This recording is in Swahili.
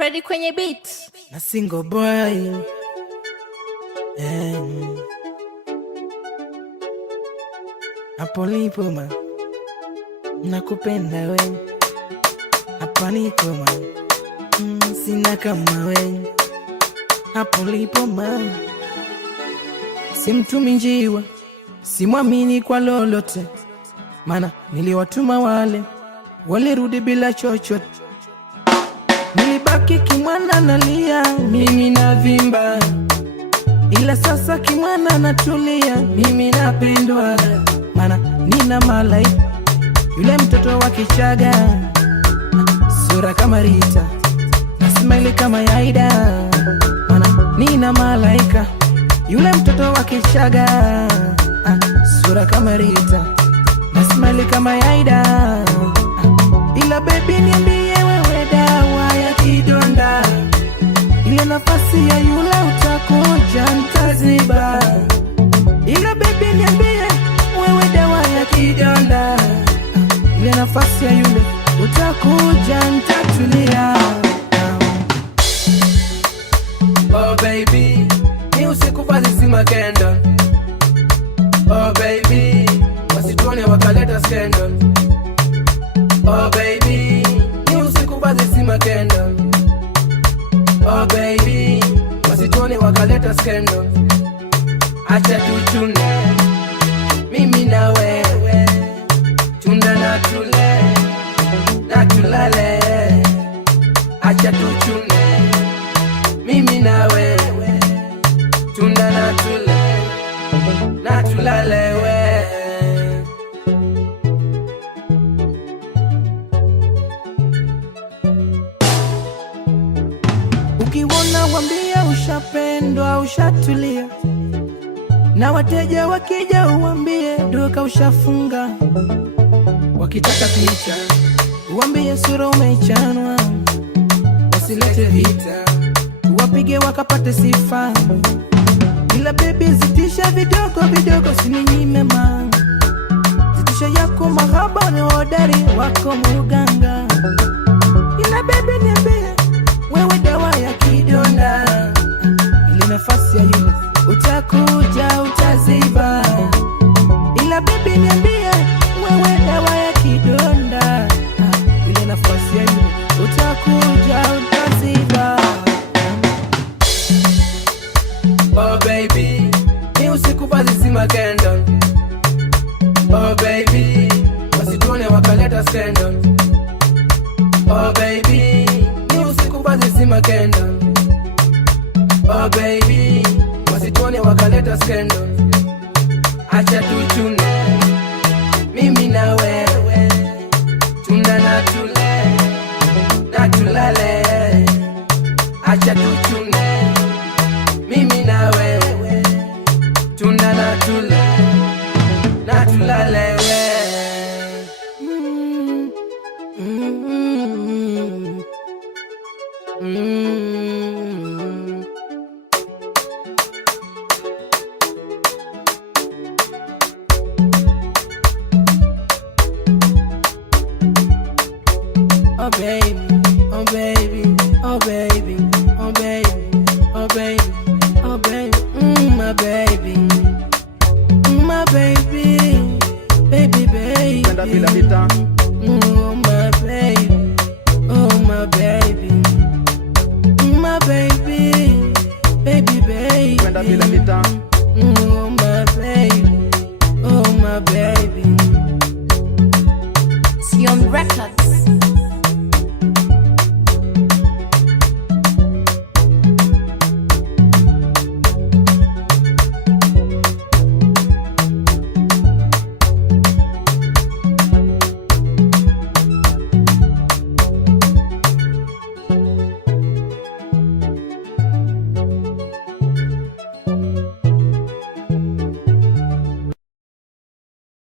Ready kwenye beat na single boy hapo lipo ma nakupenda we, hapa niko ma sina kama we, hapo lipo ma simtumi njiwa, simwamini kwa lolote, mana niliwatuma wale walirudi bila chochote. Nilibaki kimwana nalia, mimi na vimba, ila sasa kimwana natulia, mimi napendwa, mana nina malaika, yule mtoto wa Kichaga, sura kama Rita, na smile kama Yaida, mana nina malaika, yule mtoto wa Kichaga, sura kama Rita, na smile kama Yaida, ila baby niambie wewe dawa ya kidonda, ile nafasi ya yule utakuja nitaziba, ila baby niambie wewe dawa ya kidonda, ile nafasi ya yule utakuja nitatulia. Oh baby, ni usiku basi sima kendo. Oh baby, wasituone wakaleta scandal. Oh baby, ni usiku basi sima kendo. Oh baby, wasituone wakaleta scandal. Acha tuchune mimi na wewe, tunda na tule na tulale. Acha tuchune mimi na wewe, tunda na tule na tulale we. Ukiwona wambia ushapendwa, ushatulia, na wateja wakija uwambie duka ushafunga. Wakitaka picha uwambie sura umechanwa, wasilete vita, wapige wakapate sifa, ila baby zitisha vidogo vidogo sininyime ma, zitisha yako mahaba ni hodari wako muganga, ila baby niambie wewe dawa ya kidonda, ile nafasi ya yule utakuja utaziba, ila baby niambie wewe dawa ya kidonda, ile nafasi ya yule utakuja utaziba. Oh baby, ni usiku basi sima kendo. Oh baby, wasituone wakaleta scandal. Oh baby, ni usiku basi sima kendo. Oh baby, wasituone wakaleta scandal. Acha tuchune mimi na wewe, tunda na tule na tulale. Acha tuchune mimi na wewe, tunda na tule na tulale we. Oh baby, oh baby, oh baby.